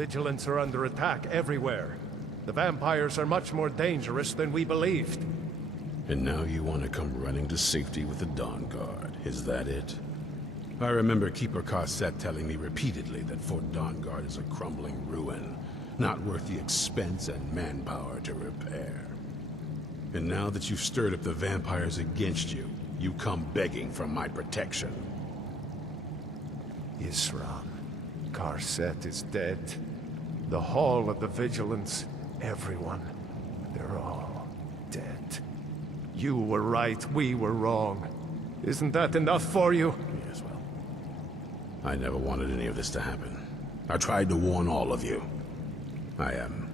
Vigilants are under attack everywhere. The vampires are much more dangerous than we believed. And now you want to come running to safety with the Dawnguard, is that it? I remember Keeper Carset telling me repeatedly that Fort Dawnguard is a crumbling ruin, not worth the expense and manpower to repair. And now that you've stirred up the vampires against you, you come begging for my protection. Isran, Carset is dead. The Hall of the Vigilance, everyone, they're all dead. You were right, we were wrong. Isn't that enough for you? Yes, well, I never wanted any of this to happen. I tried to warn all of you. I am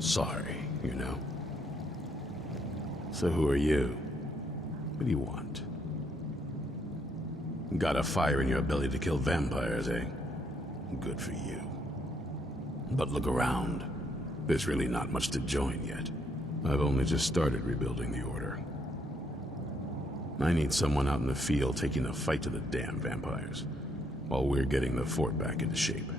sorry, you know? So who are you? What do you want? Got a fire in your belly to kill vampires, eh? Good for you. But look around. There's really not much to join yet. I've only just started rebuilding the Order. I need someone out in the field taking the fight to the damn vampires, while we're getting the fort back into shape.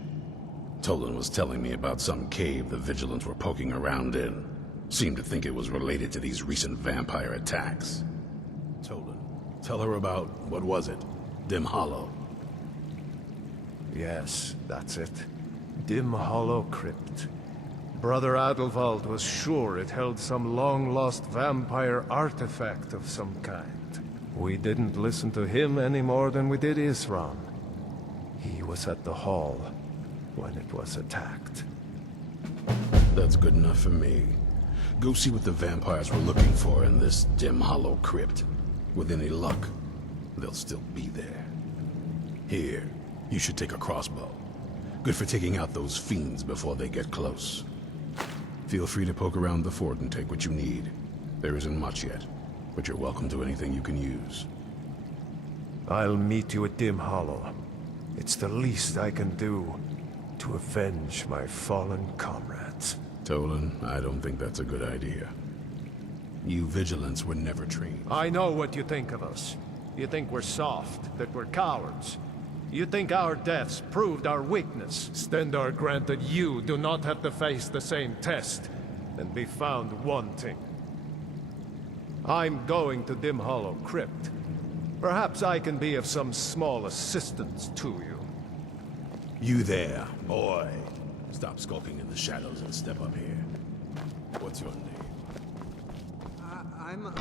Tolan was telling me about some cave the Vigilants were poking around in. Seemed to think it was related to these recent vampire attacks. Tolan, tell her about, what was it? Dinhollow. Yes, that's it. Dinhollow Crypt. Brother Adalvald was sure it held some long-lost vampire artifact of some kind. We didn't listen to him any more than we did Isran. He was at the hall when it was attacked. That's good enough for me. Go see what the vampires were looking for in this Dinhollow Crypt. With any luck, they'll still be there. Here, you should take a crossbow. Good for taking out those fiends before they get close. Feel free to poke around the fort and take what you need. There isn't much yet, but you're welcome to anything you can use. I'll meet you at Dinhollow. It's the least I can do to avenge my fallen comrades. Tolan, I don't think that's a good idea. You Vigilants were never trained. I know what you think of us. You think we're soft, that we're cowards. You think our deaths proved our weakness. Stendarr granted you do not have to face the same test and be found wanting. I'm going to Dinhollow Crypt. Perhaps I can be of some small assistance to you. You there, boy. Stop skulking in the shadows and step up here. What's your name? I'm...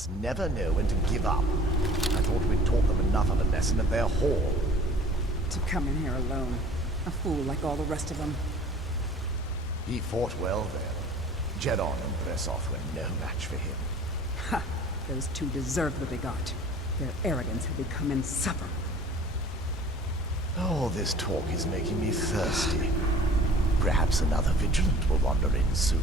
Bastards never know when to give up. I thought we'd taught them enough of a lesson at their hall. To come in here alone. A fool like all the rest of them. He fought well then. Jedon and Bressoth were no match for him. Ha! Those two deserve what they got. Their arrogance had become insufferable. All this talk is making me thirsty. Perhaps another vigilant will wander in soon.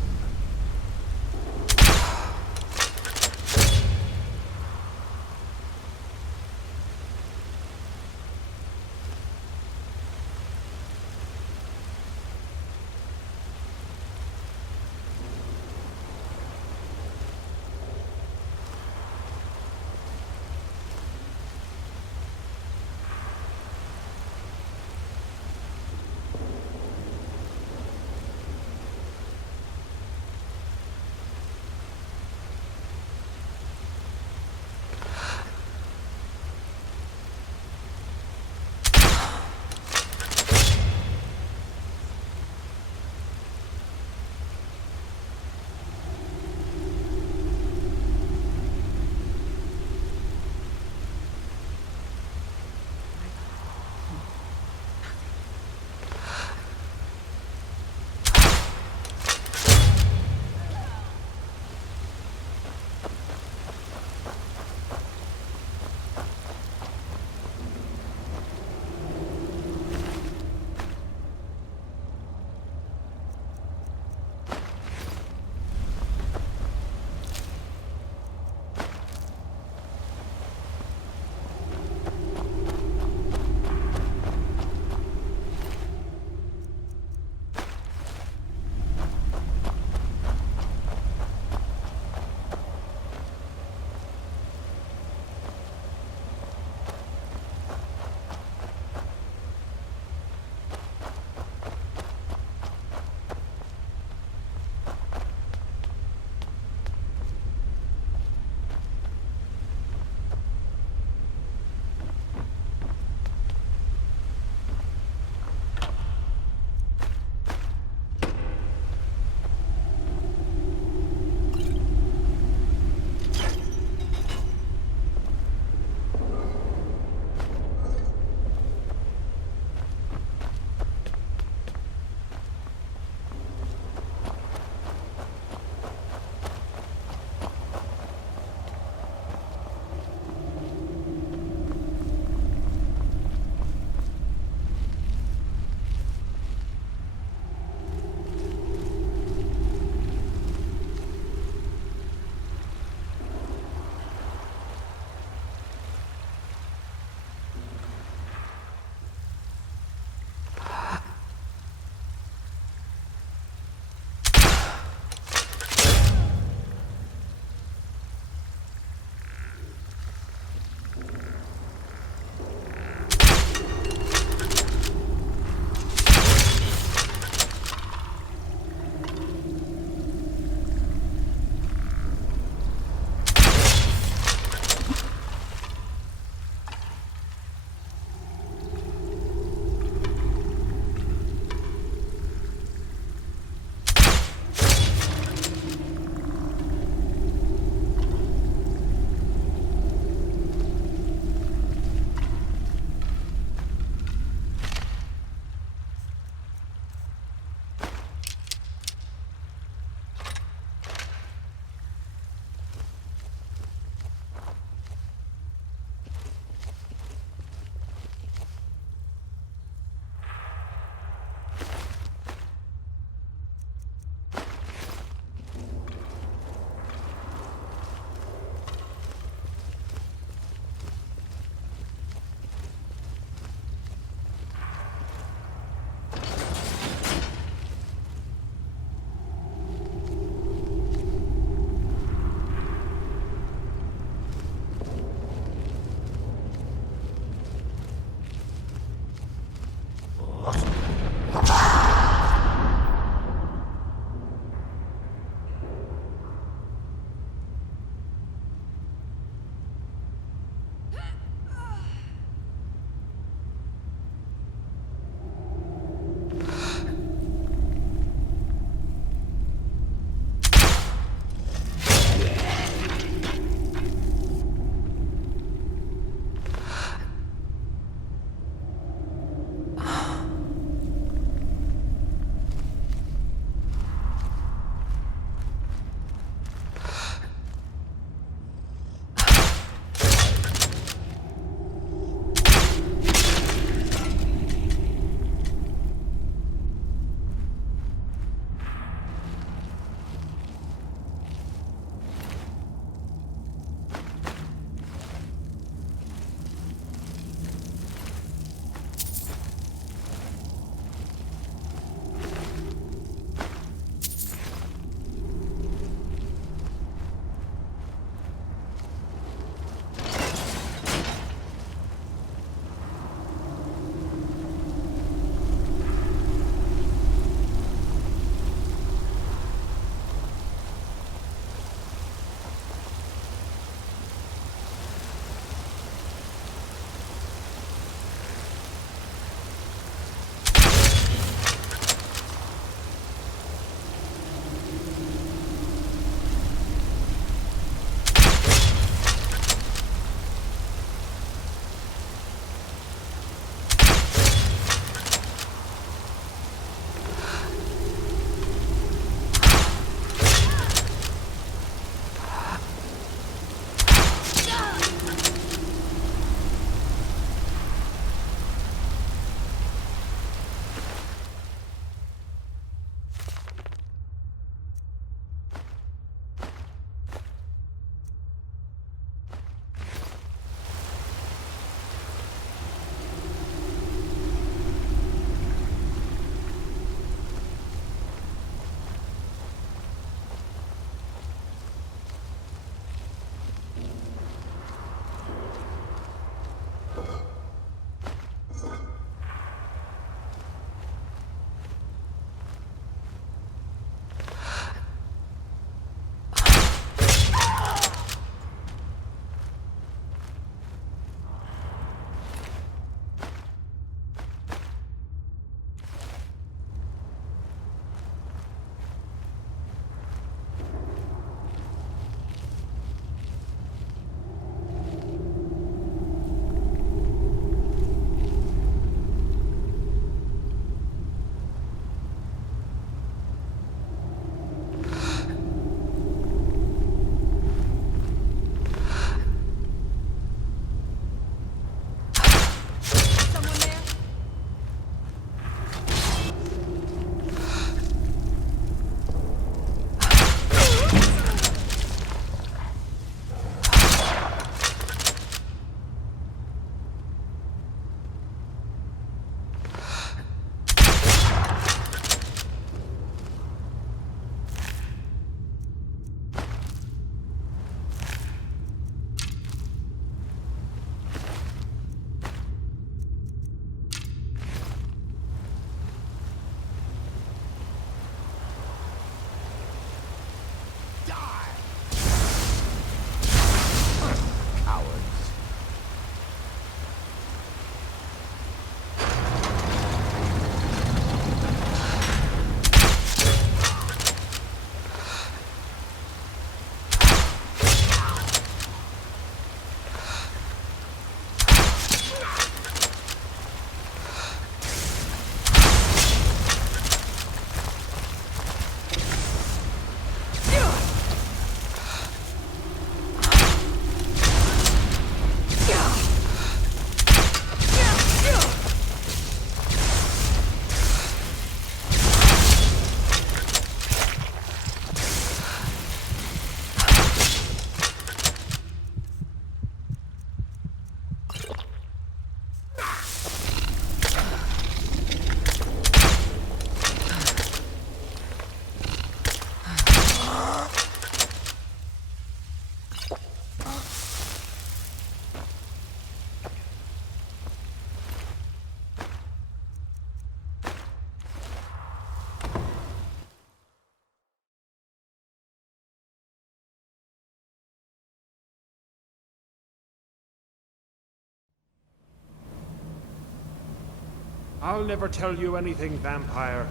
I'll never tell you anything, vampire.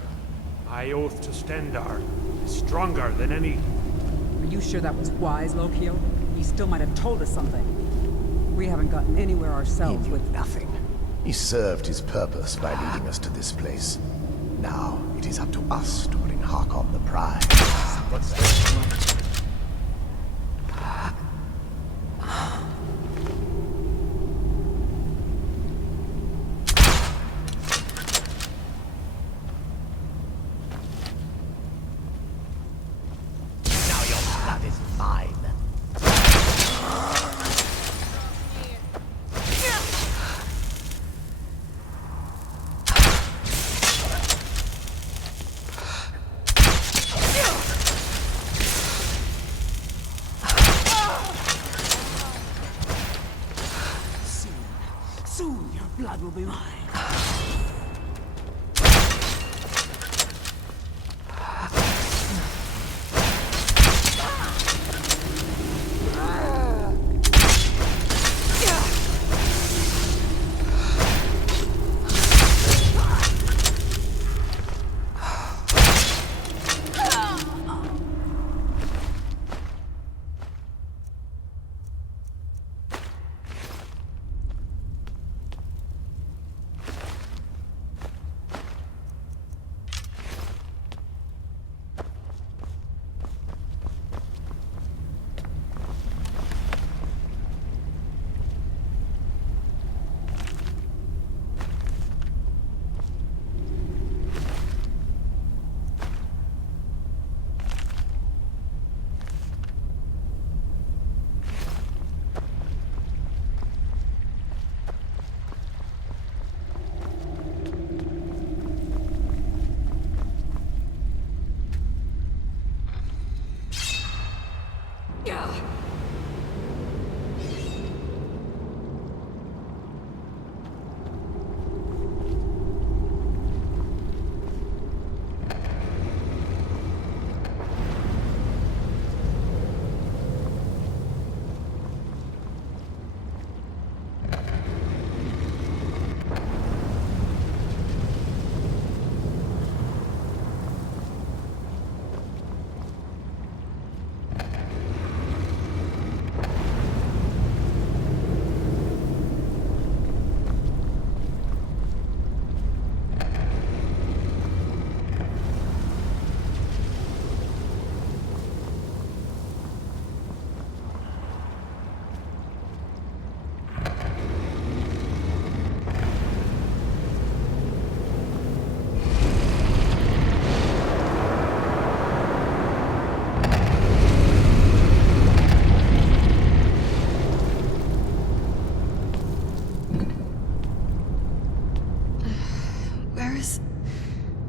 My oath to Stendar is stronger than any... Are you sure that was wise, Lokio? He still might have told us something. We haven't gotten anywhere He ourselves knew with... nothing. He served his purpose by leading us to this place. Now, it is up to us to bring Harkon the prize. What's that? Now your blood is mine. Soon your blood will be mine.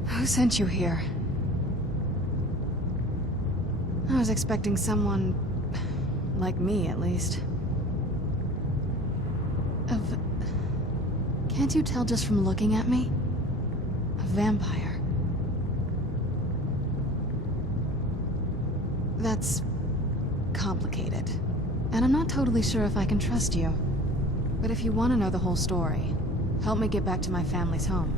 Who sent you here? I was expecting someone... like me, at least. Can't you tell just from looking at me? A vampire. That's... complicated. And I'm not totally sure if I can trust you. But if you want to know the whole story, help me get back to my family's home.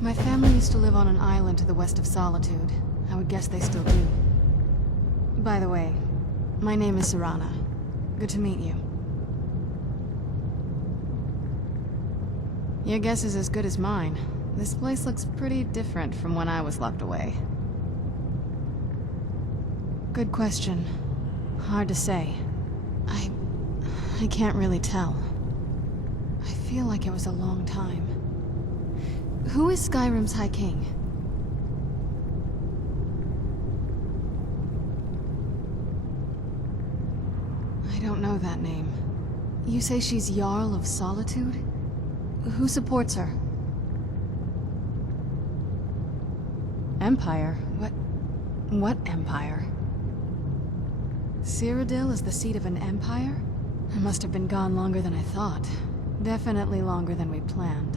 My family used to live on an island to the west of Solitude. I would guess they still do. By the way, my name is Serana. Good to meet you. Your guess is as good as mine. This place looks pretty different from when I was locked away. Good question. Hard to say. I can't really tell. I feel like it was a long time. Who is Skyrim's High King? I don't know that name. You say she's Jarl of Solitude? Who supports her? Empire? What empire? Cyrodiil is the seat of an empire? I must have been gone longer than I thought. Definitely longer than we planned.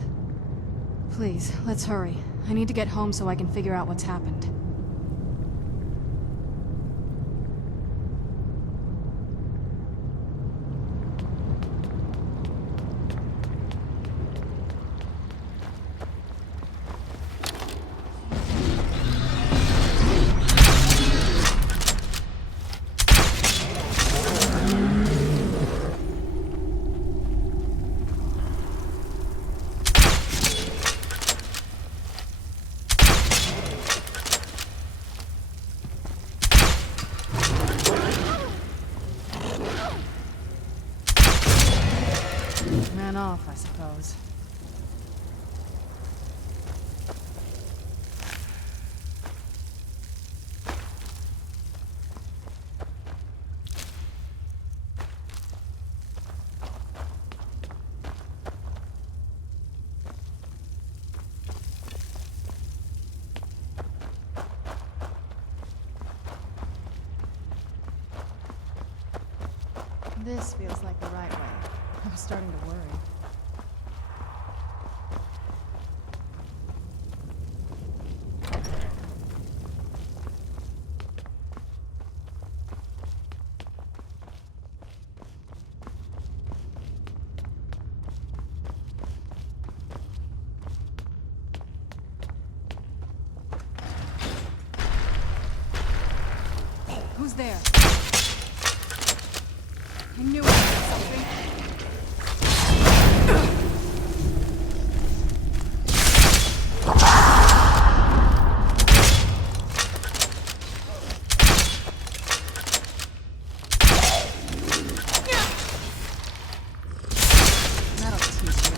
Please, let's hurry. I need to get home so I can figure out what's happened. ran off, I suppose. This feels like the right way. I'm starting to worry. Who's there? I knew it was something. That'll teach you.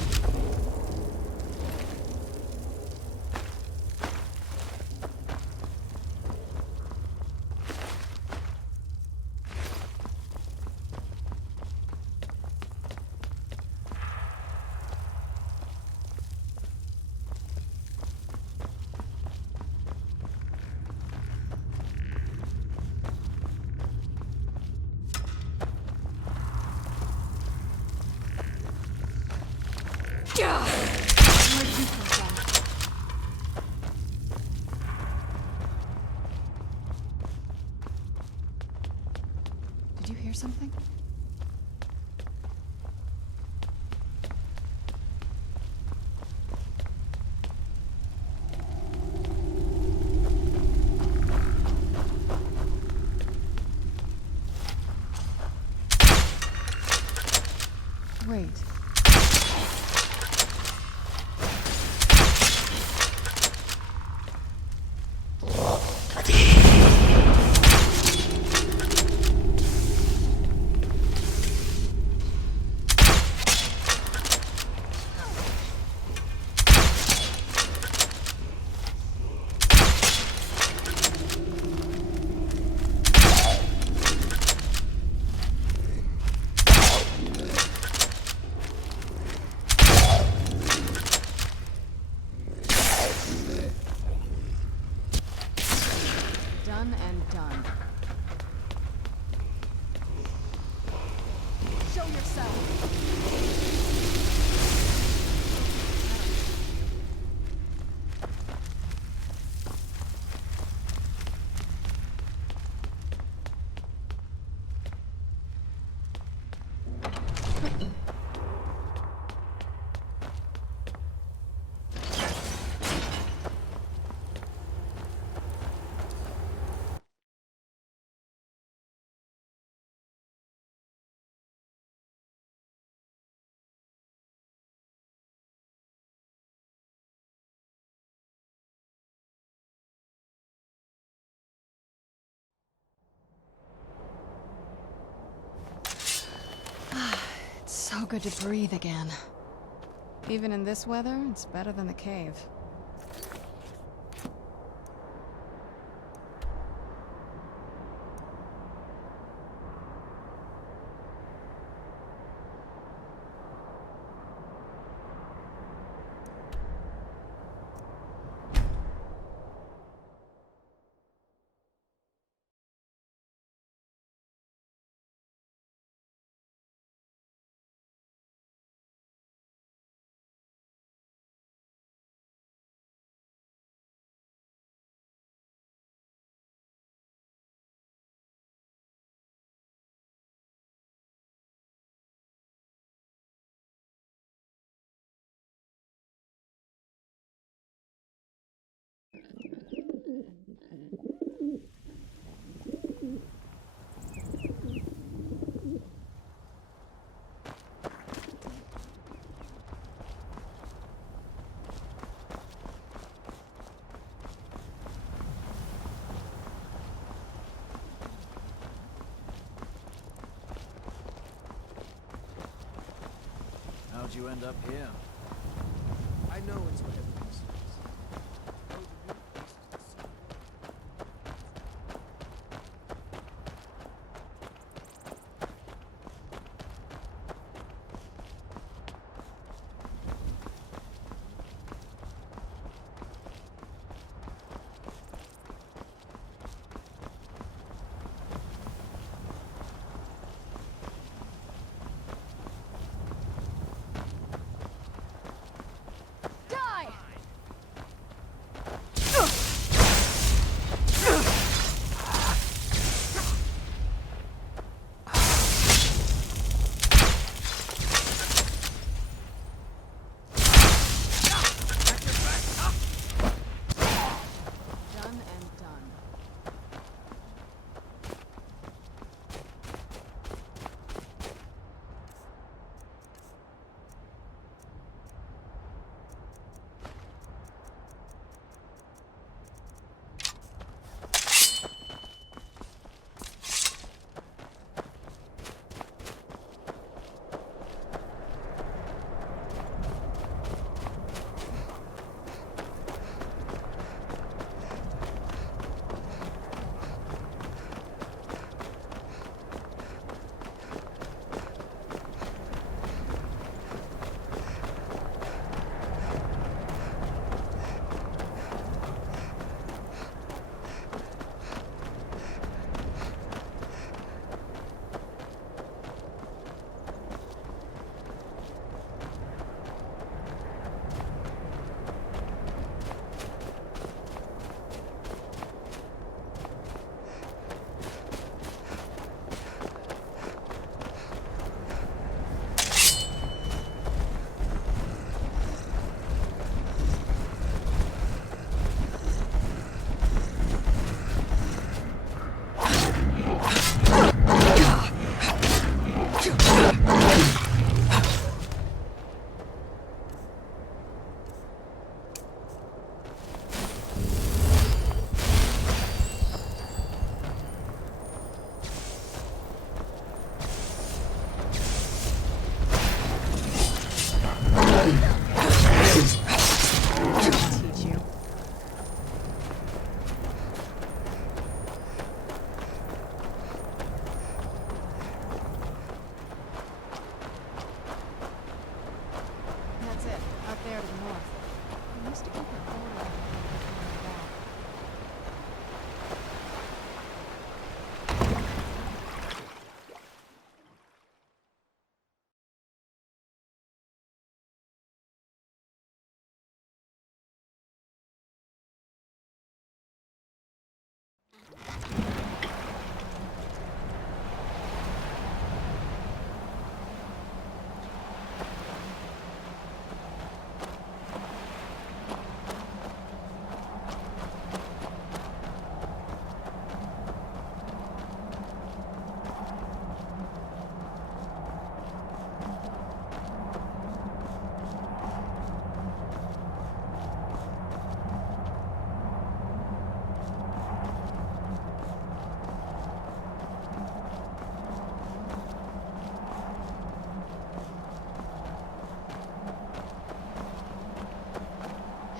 Where'd you come from? Did you hear something? Wait. Done and done. Show yourself! It's so good to breathe again. Even in this weather, it's better than the cave. How'd you end up here? I know it's what everyone says.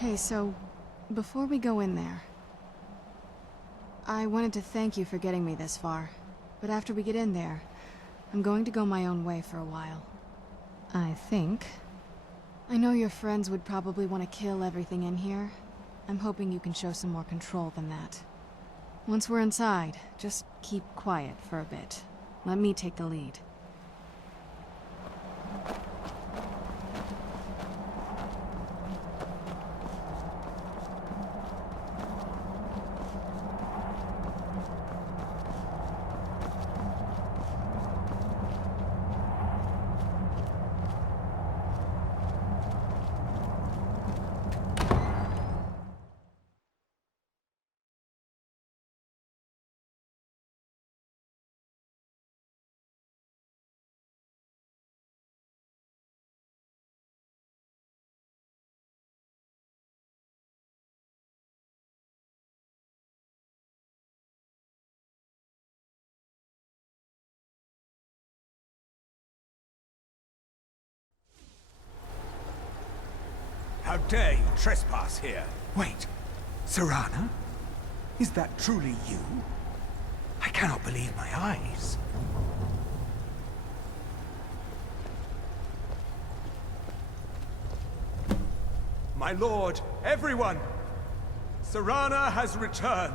Hey, so, before we go in there, I wanted to thank you for getting me this far, but after we get in there, I'm going to go my own way for a while. I think. I know your friends would probably want to kill everything in here. I'm hoping you can show some more control than that. Once we're inside, just keep quiet for a bit. Let me take the lead. How dare you trespass here? Wait, Serana? Is that truly you? I cannot believe my eyes. My lord, everyone! Serana has returned!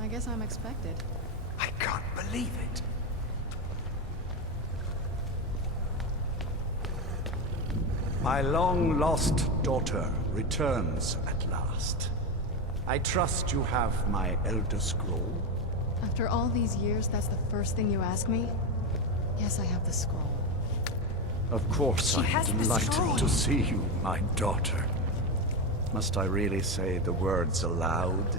I guess I'm expected. I can't believe it. My long-lost daughter returns at last. I trust you have my Elder Scroll. After all these years, that's the first thing you ask me? Yes, I have the scroll. Of course, She has I'm the delighted scroll. to see you, my daughter. Must I really say the words aloud?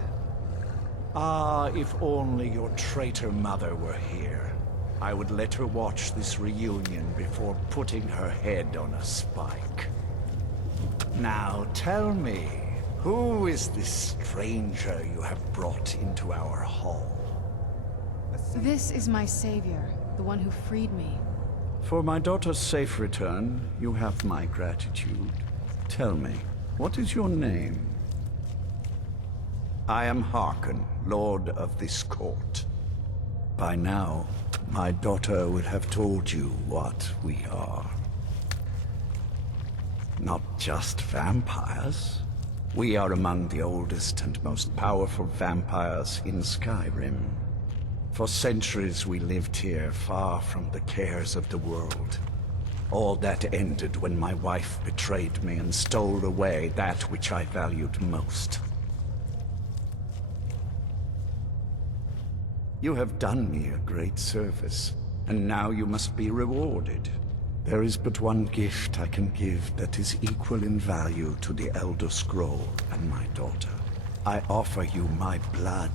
Ah, if only your traitor mother were here. I would let her watch this reunion before putting her head on a spike. Now tell me, who is this stranger you have brought into our hall? This is my savior, the one who freed me. For my daughter's safe return, you have my gratitude. Tell me, what is your name? I am Harkon, Lord of this court. By now, my daughter would have told you what we are. Not just vampires. We are among the oldest and most powerful vampires in Skyrim. For centuries we lived here, far from the cares of the world. All that ended when my wife betrayed me and stole away that which I valued most. You have done me a great service, and now you must be rewarded. There is but one gift I can give that is equal in value to the Elder Scroll and my daughter. I offer you my blood.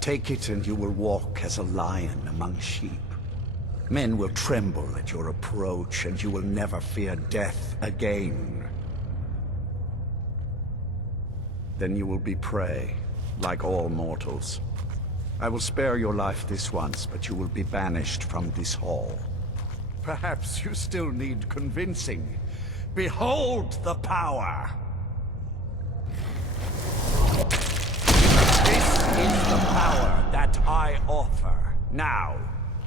Take it and you will walk as a lion among sheep. Men will tremble at your approach, and you will never fear death again. Then you will be prey, like all mortals. I will spare your life this once, but you will be banished from this hall. Perhaps you still need convincing. Behold the power! This is the power that I offer. Now,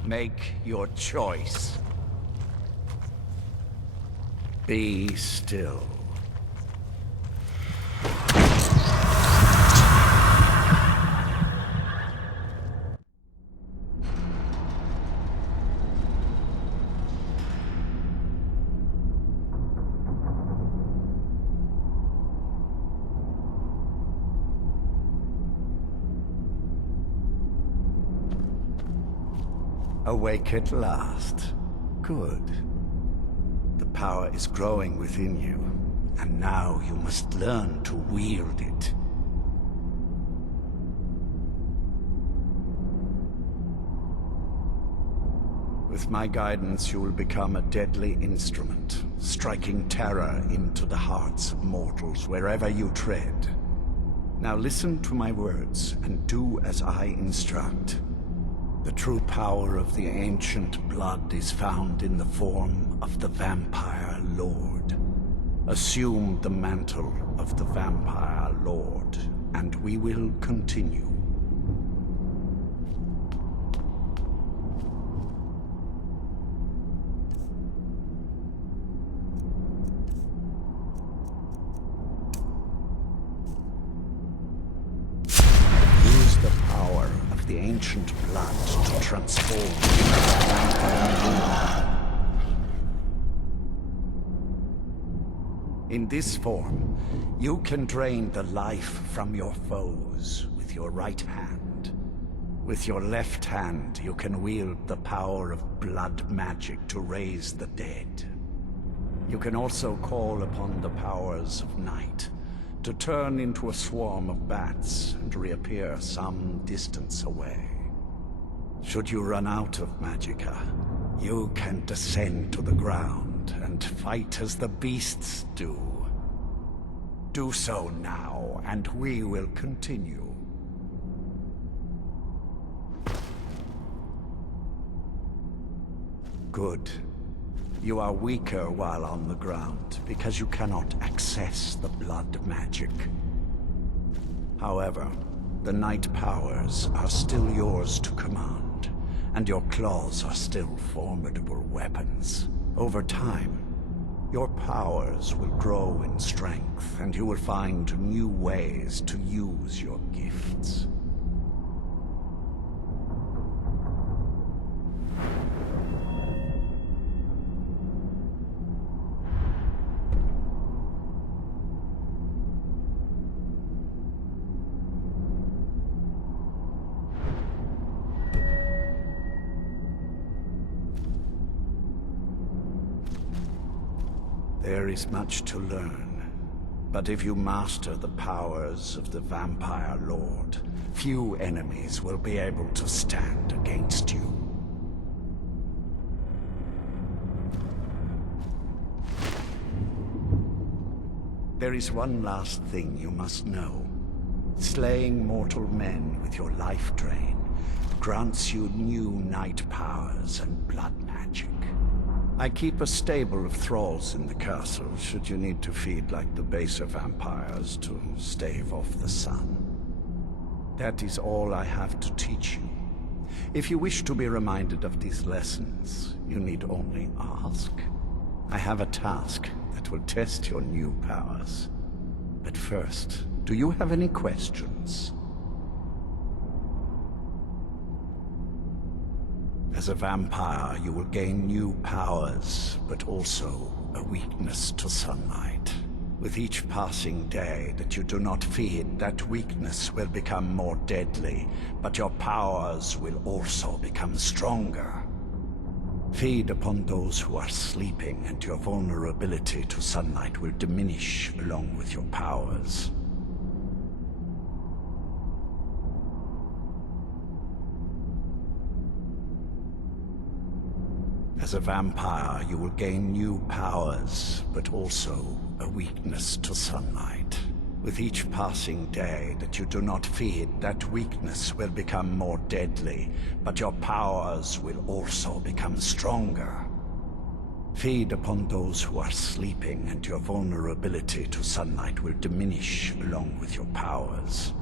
make your choice. Be still. Awake at last. Good. The power is growing within you, and now you must learn to wield it. With my guidance, you will become a deadly instrument, striking terror into the hearts of mortals wherever you tread. Now listen to my words, and do as I instruct. The true power of the ancient blood is found in the form of the Vampire Lord. Assume the mantle of the Vampire Lord, and we will continue. Use the power of the ancient blood to transform the Vampire Lord. In this form, you can drain the life from your foes with your right hand. With your left hand, you can wield the power of blood magic to raise the dead. You can also call upon the powers of night to turn into a swarm of bats and reappear some distance away. Should you run out of magicka, you can descend to the ground and fight as the beasts do. Do so now, and we will continue. Good. You are weaker while on the ground because you cannot access the blood magic. However, the night powers are still yours to command, and your claws are still formidable weapons. Over time, your powers will grow in strength, and you will find new ways to use your gifts. There is much to learn, but if you master the powers of the Vampire Lord, few enemies will be able to stand against you. There is one last thing you must know. Slaying mortal men with your life drain grants you new night powers and blood magic. I keep a stable of thralls in the castle, should you need to feed like the baser vampires to stave off the sun. That is all I have to teach you. If you wish to be reminded of these lessons, you need only ask. I have a task that will test your new powers. But first, do you have any questions? As a vampire, you will gain new powers, but also a weakness to sunlight. With each passing day that you do not feed, that weakness will become more deadly, but your powers will also become stronger. Feed upon those who are sleeping, and your vulnerability to sunlight will diminish along with your powers. As a vampire, you will gain new powers, but also a weakness to sunlight. With each passing day that you do not feed, that weakness will become more deadly, but your powers will also become stronger. Feed upon those who are sleeping, and your vulnerability to sunlight will diminish along with your powers.